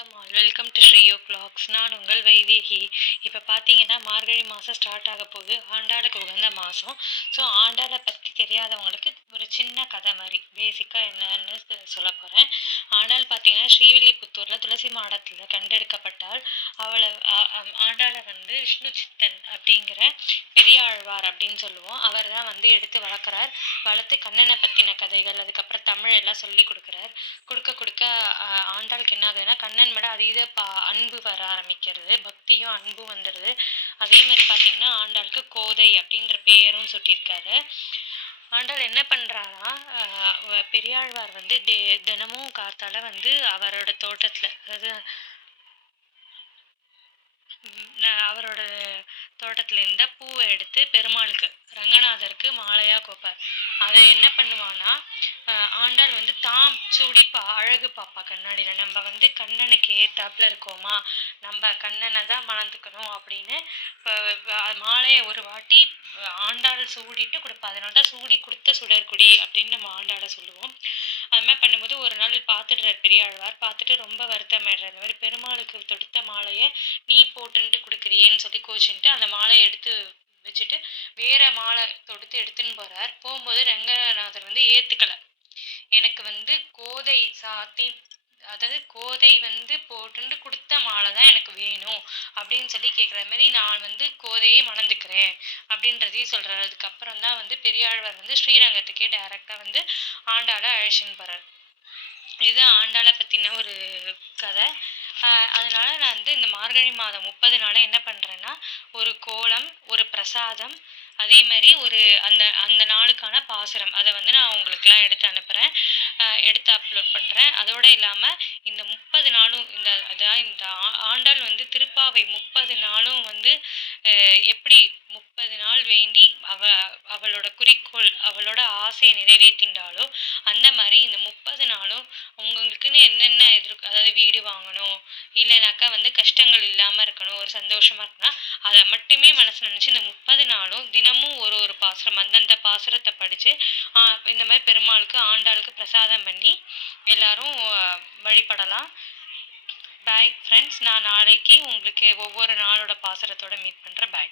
வணக்கம் all welcome to ஸ்ரீயோ vlogs. நான் உங்கள் வைதேகி. இப்போ பார்த்தீங்கன்னா மார்கழி மாதம் ஸ்டார்ட் ஆக போகுது. ஆண்டாளுக்கு உகந்த மாதம். ஸோ ஆண்டாளை பற்றி தெரியாதவங்களுக்கு ஒரு சின்ன கதை மாதிரி பேசிக்காக என்னன்னு சொல்ல போகிறேன். ஆண்டாள் பார்த்தீங்கன்னா ஸ்ரீவில்லிபுத்தூரில் துளசி மாடத்தில் கண்டெடுக்கப்பட்டால் அவளை ஆண்டாளை வந்து விஷ்ணு சித்தன் அப்படிங்கிற பெரிய ஆழ்வார் அப்படின்னு சொல்லுவோம். அவர் தான் வந்து எடுத்து வளர்த்து கண்ணனை பற்றின கதைகள் அதுக்கப்புறம் தமிழ் எல்லாம் சொல்லி கொடுக்குறார். கொடுக்க ஆண்டாளுக்கு என்ன ஆகுதுன்னா கண்ணன் மேலே அதீத அன்பு வர ஆரம்பிக்கிறது, பக்தியும் அன்பும் வந்துடுது. அதே மாதிரி பார்த்தீங்கன்னா ஆண்டாளுக்கு கோதை அப்படின்ற பேரும் சுட்டியிருக்காரு. ஆண்டாள் என்ன பண்ணுறான்னா பெரியாழ்வார் வந்து தினமும் காத்தால வந்து அவரோட தோட்டத்தில், அதாவது அவரோட தோட்டத்தில் இருந்த பூவை எடுத்து பெருமாளுக்கு ரங்கநாதருக்கு மாலையாக கோப்பார். அதை என்ன பண்ணுவான்னா ஆண்டாள் வந்து தாம் சுடிப்பா, அழகு பாப்பா கண்ணாடியில். நம்ம வந்து கண்ணனுக்கு ஏத்தாப்புல இருக்கோமா, நம்ம கண்ணனை தான் மணந்துக்கணும் அப்படின்னு மாலையை ஒரு வாட்டி ஆண்டாள் சூடிட்டு கொடுப்பா. அதனால தான் சூடி கொடுத்த சுடர்குடி அப்படின்னு நம்ம ஆண்டாளை சொல்லுவோம். அது மாதிரி பண்ணும்போது ஒரு நாள் பார்த்துடுறாரு பெரியாழ்வார். பார்த்துட்டு ரொம்ப வருத்தமாயிடுறாரு. இந்த மாதிரி பெருமாளுக்கு தொடுத்த மாலையை நீ போட்டுன்ட்டு கொடுக்குறியேன்னு சொல்லி கோச்சின்ட்டு அந்த மாலையை எடுத்து வச்சுட்டு வேற மாலை தொடுத்து எடுத்துன்னு போறார். போகும்போது ரங்கநாதர் வந்து ஏத்துக்கல. எனக்கு வந்து கோதை சாத்தி, அதாவது கோதை வந்து போட்டுன்னு கொடுத்த மாலை தான் எனக்கு வேணும் அப்படின்னு சொல்லி கேட்குற மாதிரி நான் வந்து கோதையை மணந்துக்கிறேன் அப்படின்றதையும் சொல்றாரு. அதுக்கப்புறம் தான் வந்து பெரியாழ்வார் வந்து ஸ்ரீரங்கத்துக்கே டைரக்டா வந்து ஆண்டாளை அழைச்சின்னு போறார். இது ஆண்டாளை பற்றின ஒரு கதை. அதனால நான் வந்து இந்த மார்கழி மாதம் 30 நாள் என்ன பண்ணுறேன்னா ஒரு கோலம், ஒரு பிரசாதம், அதே மாதிரி ஒரு அந்த அந்த நாளுக்கான பாசுரம் அதை வந்து நான் உங்களுக்கெல்லாம் எடுத்து அனுப்புகிறேன், எடுத்து அப்லோட் பண்ணுறேன். அதோடு இல்லாமல் இந்த 30 நாளும் இந்த ஆண்டாள் வந்து திருப்பாவை 30 நாளும் வந்து எப்படி 30 நாள் வேண்டி அவளோட குறிக்கோள், அவளோட ஆசையை நிறைவேற்றின்றாலோ அந்த மாதிரி இந்த 30 நாளும் உங்களுக்குன்னு என்னென்ன அதாவது வீடு வாங்கணும், இல்லைனாக்கா வந்து கஷ்டங்கள் இல்லாமல் இருக்கணும், ஒரு சந்தோஷமாக இருக்குன்னா அதை மட்டுமே மனசு நினச்சி இந்த 30 நாளும் தினமும் ஒரு ஒரு பாசுரம் அந்தந்த பாசுரத்தை படித்து இந்த மாதிரி பெருமாளுக்கு ஆண்டாளுக்கு பிரசாதம் பண்ணி எல்லாரும் வழிபடலாம். பாய் ஃப்ரெண்ட்ஸ், நான் நாளைக்கு உங்களுக்கு ஒவ்வொரு நாளோட பாசுரத்தோட மீட் பண்ணுறேன். பாய்.